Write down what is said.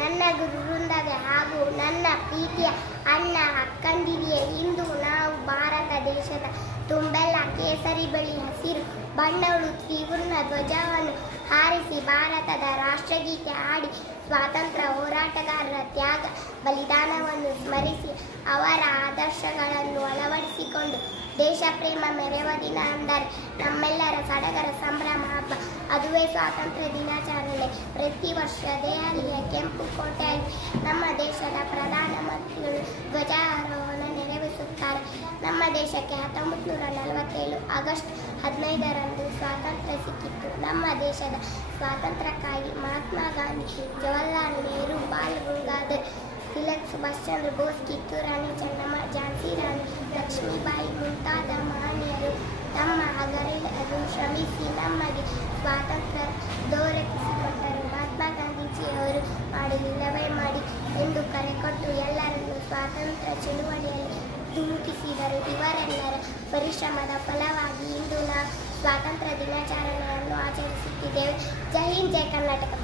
ನನ್ನ ಗುರು ವೃಂದವೇ ಹಾಗೂ ನನ್ನ ಪ್ರೀತಿಯ ಅಣ್ಣ ಅಕ್ಕಂದಿರಿಯೇ, ಇಂದು ನಾವು ಭಾರತ ದೇಶದ ತುಂಬೆಲ್ಲ ಕೇಸರಿ ಬಿಳಿ ಹಸಿರು ಬಣ್ಣಗಳು ತ್ರಿವರ್ಣ ಧ್ವಜವನ್ನು ಹಾರಿಸಿ ಭಾರತದ ರಾಷ್ಟ್ರಗೀತೆ ಹಾಡಿ ಸ್ವಾತಂತ್ರ್ಯ ಹೋರಾಟಗಾರರ ತ್ಯಾಗ ಬಲಿದಾನವನ್ನು ಸ್ಮರಿಸಿ ಅವರ ಆದರ್ಶಗಳನ್ನು ಅಳವಡಿಸಿಕೊಂಡು ದೇಶ ಪ್ರೇಮ ಮೆರೆಯುವ ದಿನ ಅಂದರೆ ನಮ್ಮೆಲ್ಲರ ಸಡಗರ ಸಂಭ್ರಮ ಹಬ್ಬ, ಅದುವೇ ಸ್ವಾತಂತ್ರ್ಯ ದಿನಾಚರಣೆ. ಪ್ರತಿ ವರ್ಷ ದೆಹಲಿಯ ಕೆಂಪು ಕೋಟೆಯಲ್ಲಿ ನಮ್ಮ ದೇಶದ ಪ್ರಧಾನಮಂತ್ರಿಗಳು ಧ್ವಜಾರೋಹಣ ನೆರವೇರಿಸುತ್ತಾರೆ. ನಮ್ಮ ದೇಶಕ್ಕೆ 1947 ಆಗಸ್ಟ್ 15ರಂದು ಸ್ವಾತಂತ್ರ್ಯ ಸಿಕ್ಕಿತ್ತು. ನಮ್ಮ ದೇಶದ ಸ್ವಾತಂತ್ರ್ಯಕ್ಕಾಗಿ ಮಹಾತ್ಮ ಗಾಂಧಿ, ಜವಾಹರ್ಲಾಲ್ ನೆಹರು, ಬಾಲ್ ಗಂಗಾಧರ್ ತಿಲಕ್, ಸುಭಾಷ್ ಚಂದ್ರ ಬೋಸ್, ಕಿತ್ತೂರು ರಾಣಿ ಚೆನ್ನಮ್ಮ, ಝಾನ್ಸಿ ರಾಣಿ ಲಕ್ಷ್ಮೀಬಾಯಿ ಮುಂತಾದ ಮಹನೀಯರು ತಮ್ಮ ಹಗಲಿರುಳು ಶ್ರಮಿಸಿ ನಮಗೆ ಸ್ವಾತಂತ್ರ್ಯ ದೊರಕಿಸಿಕೊಟ್ಟರು. ಮಹಾತ್ಮ ಗಾಂಧೀಜಿಯವರು ಮಾಡಲಿಲ್ಲವೇ ಮಾಡಿ ಎಂದು ಕರೆ ಕೊಟ್ಟು ಎಲ್ಲರನ್ನೂ ಸ್ವಾತಂತ್ರ್ಯ ಚಳುವಳಿಯಲ್ಲಿ ಧುಮುಕಿಸಿದರು. ಇವರೆಲ್ಲರ ಪರಿಶ್ರಮದ ಫಲವಾಗಿ ಇಂದು ನಾವು ಸ್ವಾತಂತ್ರ್ಯ ದಿನಾಚರಣೆಯನ್ನು ಆಚರಿಸುತ್ತಿದ್ದೇವೆ. ಜೈ ಹಿಂದ್, ಜೈ ಕರ್ನಾಟಕ.